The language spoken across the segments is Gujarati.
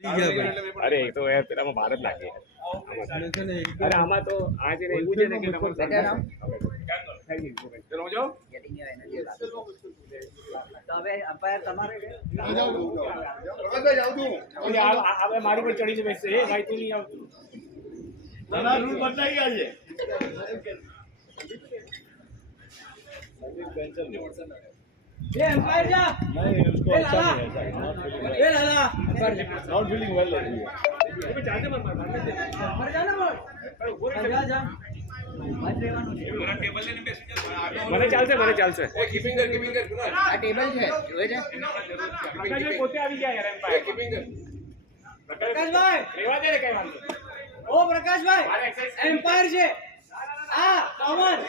અરે એ તો યાર પેલામાં ભારત લાગે અરે આમાં તો આ છે ને એવું છે ને કે મારી પર ચડી છે બેસશે એ ભાઈ તું નહીં આવતું રૂલ બદલાઈ ગયા છે ये एम्पायर जा नहीं उसको अच्छा नहीं है ये लाला नॉट फीलिंग वेल मर जाना जा जा મને ચાલશે કીપિંગ કર આ ટેબલ છે જોઈ છે પ્રકાશભાઈ પોતે આવી ગયા યાર એમ્પાયર કીપિંગ કર પ્રકાશભાઈ રેવા દે ને કઈ વાંધો ઓ પ્રકાશભાઈ એમ્પાયર છે આ કોમન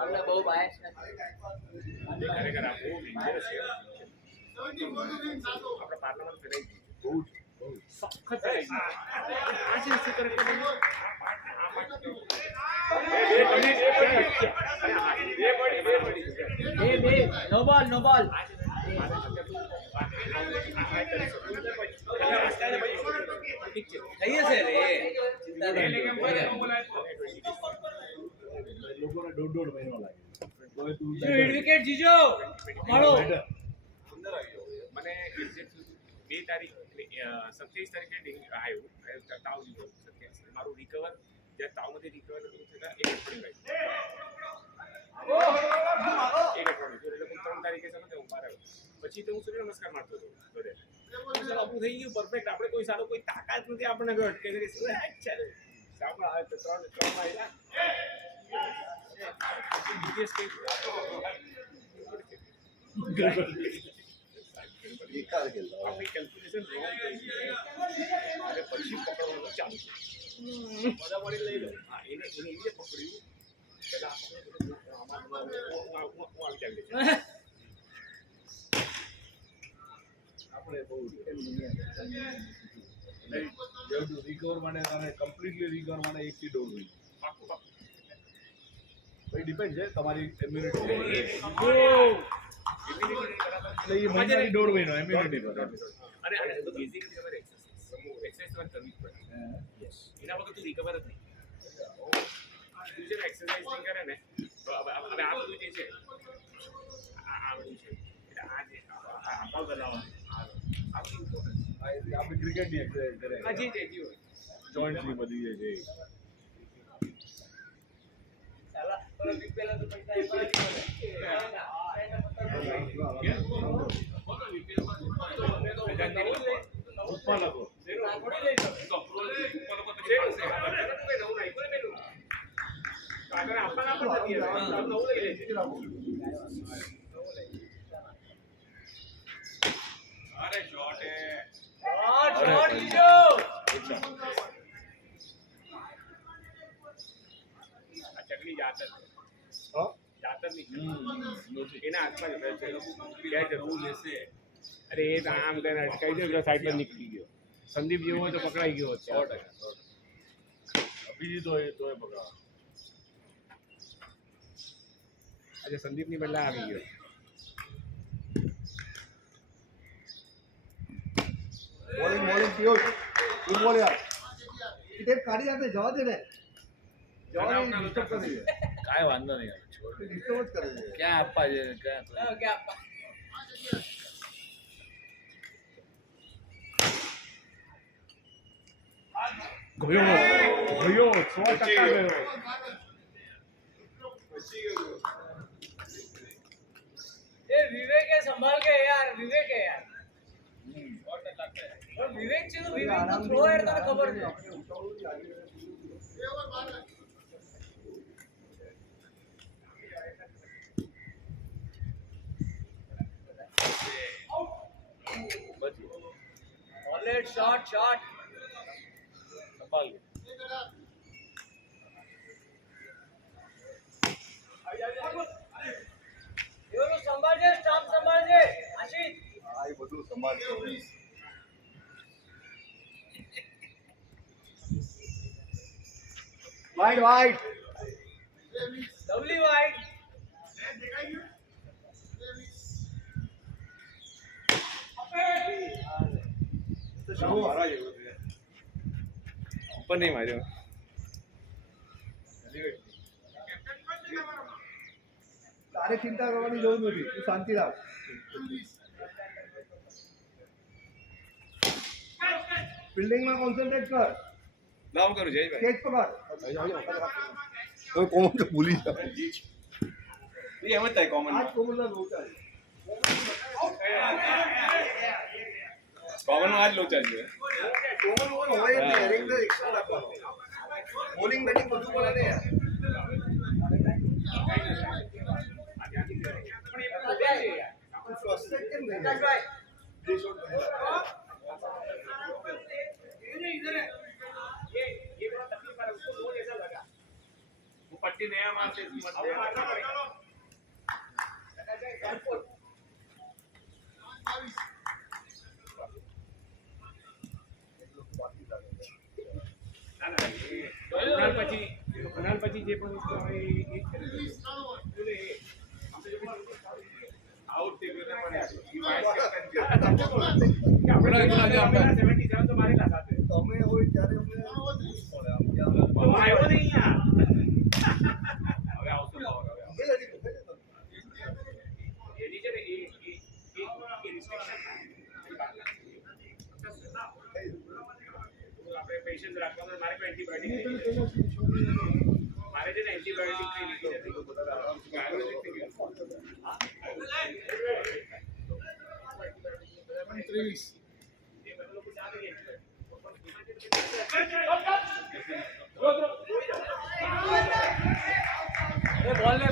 આપણે બહુ બાયસ નથી ખરેખર આ બહુ ડેન્જરસ છે આપણે પાર્લામેન્ટ ફેરાઈ બહુ સખત ફેરાઈ આ છે શું કરે કે બે નો બોલ થઈ હશે રે ચિંતા નહીં લોકોને દોઢ મહિનો લાગે વિકેટ જીજો મારો મને 2 તારીખ 27 તારીખે આવ્યું તાવ લીધો 27 મારું રિકવર જ્યાં તાવમાંથી રિકવર થયું થતા 1 અઠવાડિયું 3 તારીખે સમજ હું બહાર આવ્યો પછી તો હું સૂર્ય નમસ્કાર મારતો હતો ઘરે આપણું થઈ ગયું પરફેક્ટ આપણે કોઈ સારો કોઈ તાકાત નથી આપણને કોઈ અટકે છે આપણે આવે તો 3 આવ્યા બીટીએસ કે આપણી કેલ્ક્યુલેશન રોંગ થઈ ગઈ અને પછી પકડવાનું ચાલુ બધા મળી લઈ લો હા એને એવી રીતે પકડ્યું પેલા આપણે બહુ રિકવર માટે તારે કમ્પ્લીટલી રિકવર માટે 1 થી 1.5 વીક પાકું ભાઈ ડિપેન્ડ છે તમારી ઇમ્યુનિટી એટલે એ મહિનાની 1.5 મહિનો ઇમ્યુનિટી પર અને બેઝિકલી તમારે એક્સરસાઇઝ કરવી પડે યસ એના વગર તું રિકવર જ નહીં તું જે એક્સરસાઇઝ નહીં કરે ને તો હવે આ બધું જે છે આ બધું છે એટલે આ જે આપા બનાવવાનું આ બધું ઇમ્પોર્ટન્ટ આપણે ક્રિકેટની એક્સરસાઇઝ કરે આ જે જી હોય જોઈન્ટ્સની બધી જે છે સાલા પર પેલા તો પૈસા ઉપર લખો શોટ લીધો ચકલી જાતર એના હાથમાં જ રૂલ લેશે અરે એ તો આમ કરીને અટકાઈ દે સાઈડ પર નીકળી ગયો સંદીપ જેવો હોય તો પકડાઈ ગયો 100% અભિજીત હોય તો એ પકડા આજે સંદીપની બદલા આવી ગયો બોલિંગ પિયુષ ગુડ બોલ યાર ટેપ કાઢી જાતે જવા દે ને જવા દે ડિસ્ટર્બ કરી દે કાંઈ વાંધો નહીં ડિસ્ટર્બ જ કરે છે ક્યાં આપવા છે ક્યાં ગયો 100% ગયો એ વિવેક है संभाल के यार विवेक है यार विवेक છે તો વિવેક તો થ્રો યાર તને ખબર છે Solid shot સંભાળ લે એનો સંભાળજે સ્ટામ્પ સંભાળજે આશિષ આ એ બધું સંભાળજો વાઇડ લવલી વાઇડ દેખાઈ ગયું મારા જેવો છે. ઉપર નહીં માર્યો. તારે ચિંતા કરવાની જરૂર નથી, તું શાંતિ રાખ. ફિલ્ડિંગમાં કોન્સન્ટ્રેટ કર, લાવ કરું જયભાઈ. કેચ પકડ. કોણ તો ભૂલી જાય. એ એમ જ થાય કોમન. આજ કોમલના લોચા છે. કોમન આજ લોચા છે. કોમલ હોય એટલે હેરિંગ તો એક્સ્ટ્રા રાખવાનો. બોલિંગ બેટિંગ બધું પડે ને યાર. તું frustrate કેમ થઈ જાય? બે shot પહેલા. वो पट्टी नया मारते मत કુનાલ પછી જે પણ વસ્તુ આવે એ આઉટ થઈ ગયો તો મારેલા સાથે તમે હોય ત્યારે અમને પડે આમ ક્યાં આવ્યો નહીં યાર. હવે આવતો હવે એની છે ને એ રિસ્ટ્રિક્શન આપણે પેશન્સ રાખવાનું. મારે કોઈ એન્ટીબાયોટિક મારે છે ને એન્ટીબાયોટિક લીધી નથી. આયુર્વેદિક થઈ ગયું.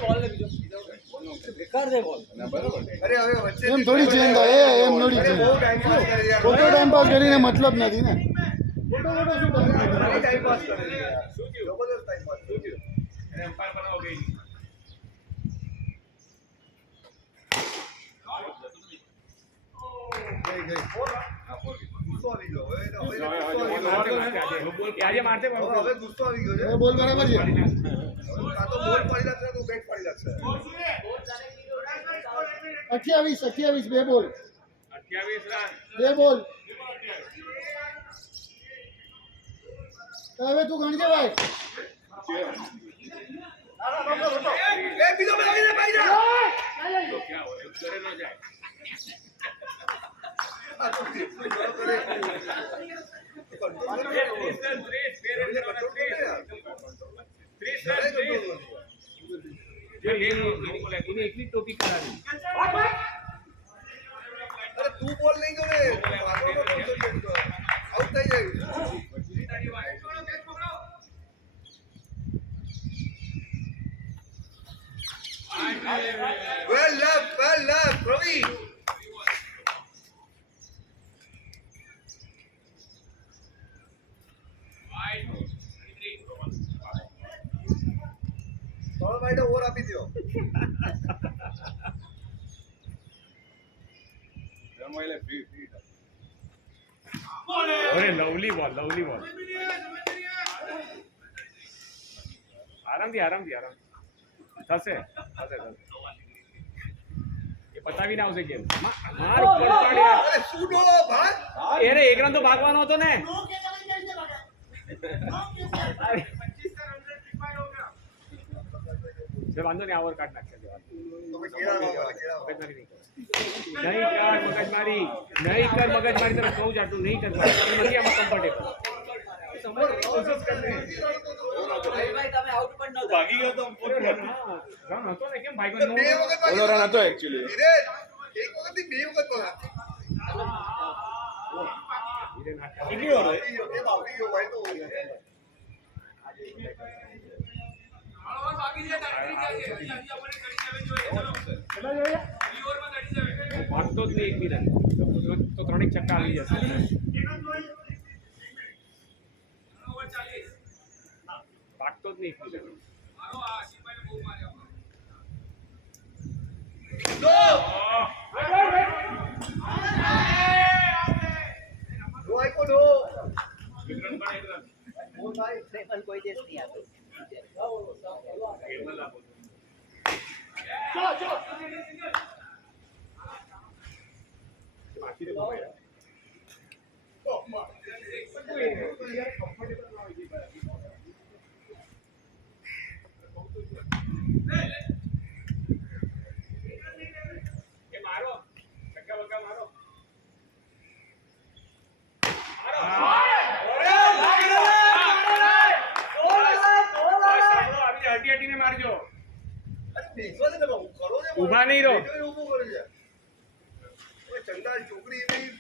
બોલ લે બીજો બેકાર દે બોલ. અરે હવે વચ્ચે એમ થોડી ચેન્જ થાય એમ થોડી અરે ચેન્જ બહુ ટાઈમ પાસ કરે યાર. ખોટો ટાઈમ પાસ કરીને મતલબ નથી ને ટાઈમ પાસ કરે છે યાર. જબરદસ્ત ટાઈમ પાસ. એને એમ્પાયર બનાવો ગઈ. ગુસ્સો આવી ગયો. હવે આજે મારતે હવે ગુસ્સો આવી ગયો છે. હવે બોલ બરાબર છે કાં તો બોલ પાડી લાગશે તો બેટ પાડી લાગશે. 28 બે બોલ 28 રન. બે બોલ હવે તું ગણજે ભાઈ એ બીજો મેં લાગી દે ભાઈ જા. તો ક્યાં હોય ઘરે ન જાય. આ તો જેટલું કરો કરે એટલું. કંટ્રોલ કરે. 30 રન એકલી ટોપી કરાવી. અરે તું બોલ નહીં કરો ને. આગળનો concentrate કર. આઉટ થઈ જાય. Well left, Ravi. થોડો ભાઈ ઓવર આપી દો. અરે લવલી બોલ આરામથી થશે એ પતાવીને આવશે ગેમ. માર ગોલ પાડ યાર. અરે શું ડોલો ભાઈ. અરે એક રન તો ભાગવાનો હતો ને. જે વાંધો નહીં ઓવર કાઢ નાખશે. તમે કેળા લાવો, કેળા લાવો. મગજમારી નહીં કર મગજમારી તને કહું છું આટલું નહીં કર. નથી આમાં કમ્ફર્ટેબલ. ભાઈ તમે આઉટ પણ ન ભાગી ગયો તો રન હતો ને કેમ ભાગ્યો? બે વખત ઓલો રન હતો actually. ધીરેજ, એક વખતથી બે વખત પકડ. કેટલી વાર હોય? એ બાકી ગયો ભાઈ તો. ભાગતો જ નહીં એક બી રન તો ત્રણેક છક્કા આવી જશે. ભાગતો જ નહીં એક બી રન. નો આપ્યો નો. એક રન પણ એક રન. બોલ ભાઈ. પણ કોઈ દેશ નહીં આપે. ગેમમાં લાવો. બાકી રે ભાઈ. એ મારો છક્કા બક્કા મારો હટી હટીને મારજો અરે બેસવા દે ને બાબુ, કરો ને ઊભા નહીં રહો. બેઠો એ ઊભું કરે છે. ઓય ચંદાલ છોકરી એવી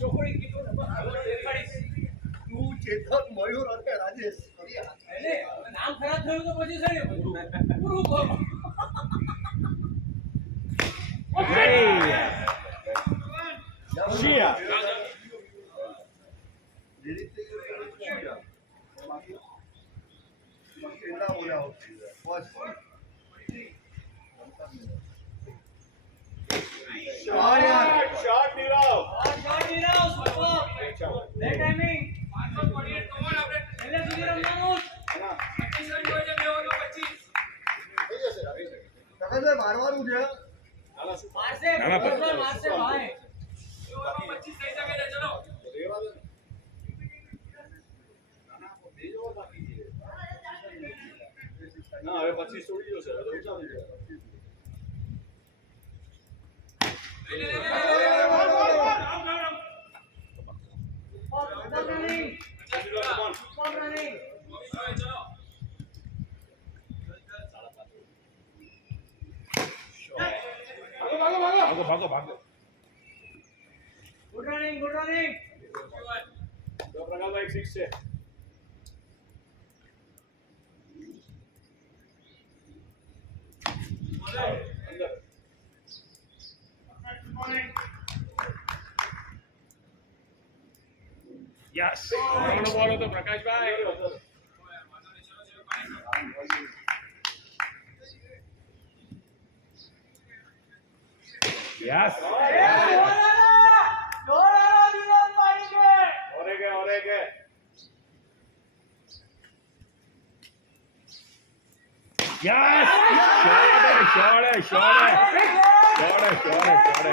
ચોકડી કીધું ને બસ દેખાડીશ. તું ચેતન મયુર અને રાજેશ ફરિયા. એટલે નામ ખરાબ થયું તો પછી છે ને પૂરું કરો. જે રીતે બાકી કેટલા બોલ્યા હોત બસ શોટ યાર shot Nirav shot Nirav super. લે ટાઈમિંગ 548 કમાન આપણે પહેલે સુધી રમવાનું. 25 રન જોઈએ છે બેવાનો 25. તકને મારવાનું છે. મારશે મારશે ભાઈ. 25 થઈ શકે છે ચલો. ના હવે 25 છોડી જશે હવે તો ઊંચા થઈ જાય. ભાગો ભાગો. Good running. તો પ્રકાશભાઈ એક 6 છે. અંદર યસ કોનો બોલ હતો પ્રકાશભાઈ યસ ઓરે કે યસ શોટ એક ઓવરમાં 11.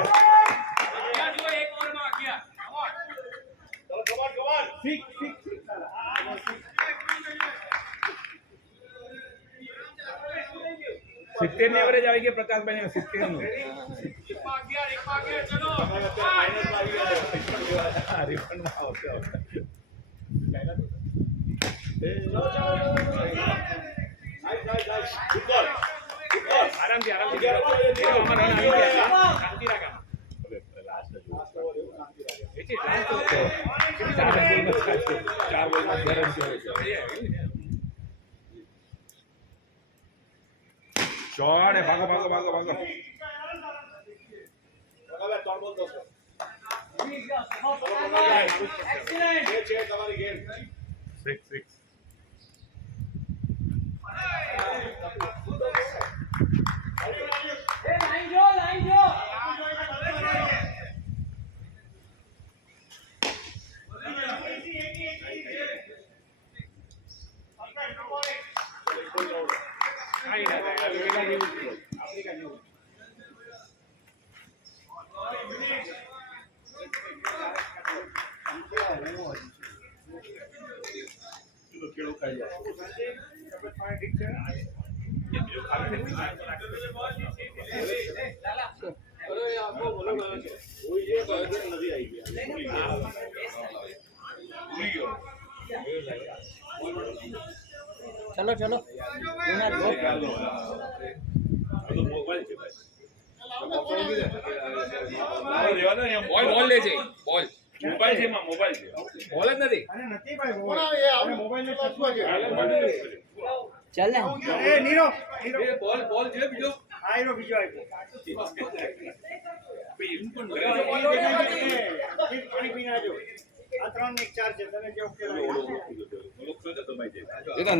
ચલો કમાન સિત્તેર ની એવરેજ આવી ગઈ પ્રકાશભાઈ ને 70 નું 1 ચલો. માઇનસ આવી ગયા. રિફંડ આવશે આરામથી શાંતિ રાખા ચાર બોલમાં શોટ ભાગો પ્રકાશભાઈ 3 બોલ 10 Excellent. છે તમારી ગેમ. 6 લાઈન જો. ચલો. બોલ લે છે બોલ મોબાઈલ છે એમાં મોબાઈલ છે બોલ જ નથી કોણ આવે? એ આવું ક્લાસમાં છે. બોલ છે બીજો પાણી પીને આવજો. આ 3 ને 4 છે તમે જે ઓકે